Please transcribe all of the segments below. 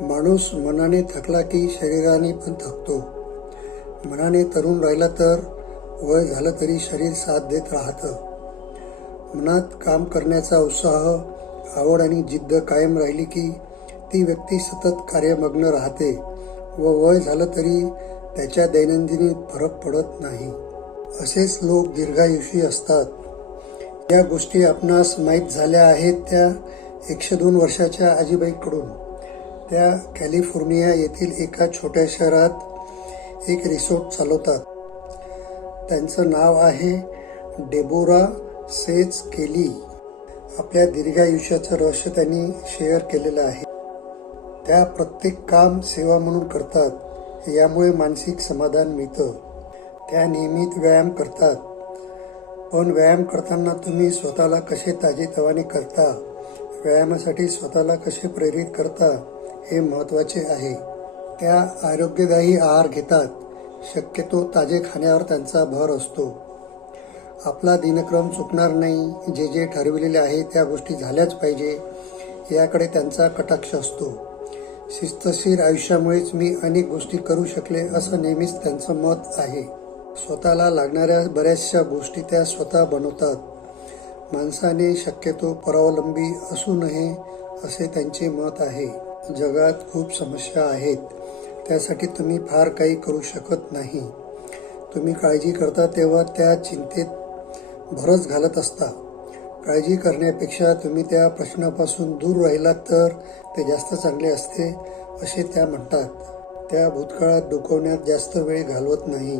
माणूस मनाने थकला की शरीराने पण थकतो. मनाने तरुण राहिला तर वय झालं तरी शरीर साथ देत राहतं. मनात काम करण्याचा उत्साह आवड आणि जिद्द कायम राहिली की ती व्यक्ती सतत कार्यमग्न राहते व वय झालं तरी त्याच्या दैनंदिनीत फरक पडत नाही. असेच लोक दीर्घायुषी असतात. या गोष्टी आपणास माहीत झाल्या आहेत त्या एकशे दोन वर्षाच्या आजीबाईकडून. त्या कॅलिफोर्निया येथील एका छोट्या शहरात एक रिसोर्ट चालवतात. त्यांचं नाव आहे डेबोरा सेज केली. आपल्या दीर्घायुष्याचं रहस्य त्यांनी शेअर केलेलं आहे. त्या प्रत्येक काम सेवा म्हणून करतात. यामुळे मानसिक समाधान मिळतं. त्या नियमित व्यायाम करतात. पण व्यायाम करताना तुम्ही स्वतःला कसे ताजेतवाने करता? व्यायामासाठी स्वतःला कसे प्रेरित करता? हे महत्त्वाचे आहे. त्या आरोग्यदायी आहार घेतात. शक्यतो ताजे खाण्यावर त्यांचा भर असतो. आपला दिनक्रम चुकणार नाही. जे जे ठरविलेले आहे त्या गोष्टी झाल्याच पाहिजे याकडे त्यांचा कटाक्ष असतो. शिस्तशीर आयुष्यामुळेच मी अनेक गोष्टी करू शकले असं नेहमीच त्यांचं मत आहे. स्वतःला लागणाऱ्या बऱ्याचशा गोष्टी त्या स्वतः बनवतात. माणसाने शक्यतो परावलंबी असू नये असे त्यांचे मत आहे. जगात खूप समस्या आहेत. त्यासाठी तुम्ही फार काही करू शकत नाही. तुम्ही काळजी करता तेव्हा त्या चिंतेत भरच घालत असता. काळजी करण्यापेक्षा तुम्ही त्या प्रश्नापासून दूर राहिलात तर ते जास्त चांगले असते असे त्या म्हणतात. त्या भूतकाळात डोकवण्यात जास्त वेळ घालवत नाही.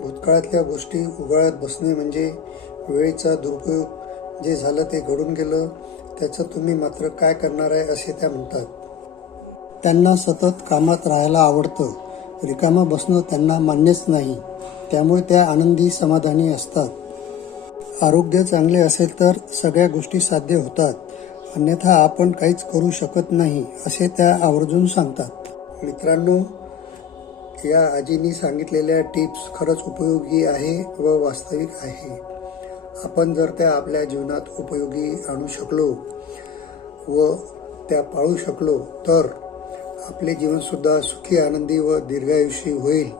भूतकाळातल्या गोष्टी उगाळत बसणे म्हणजे वेळेचा दुरुपयोग जे झालं ते घडून गेलं त्याचं तुम्ही मात्र काय करणार आहे असे त्या म्हणतात. त्यांना सतत कामात राहायला आवडतं. रिकामं बसणं त्यांना मान्यच नाही. त्यामुळे त्या आनंदी समाधानी असतात. आरोग्य चांगले असेल तर सगळ्या गोष्टी साध्य होतात. अन्यथा आपण काहीच करू शकत नाही असे त्या आवर्जून सांगतात. मित्रांनो या आजीनी सांगितलेल्या टिप्स खरंच उपयोगी आहे व वास्तविक आहे. आपण जर त्या आपल्या जीवनात उपयोगी आणू शकलो व त्या पाळू शकलो तर आपले जीवनसुद्धा सुखी आनंदी व दीर्घायुषी होईल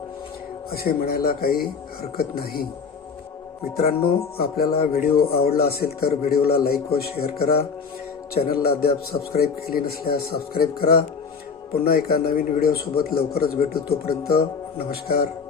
असे म्हणायला काही हरकत नाही. मित्रांनो आपल्याला व्हिडिओ आवडला असेल तर व्हिडिओला लाईक व शेअर करा. चॅनलला अद्याप सबस्क्राईब केली नसल्यास सबस्क्राईब करा. पुन्हा एका नवीन व्हिडिओसोबत लवकरच भेटू तोपर्यंत नमस्कार.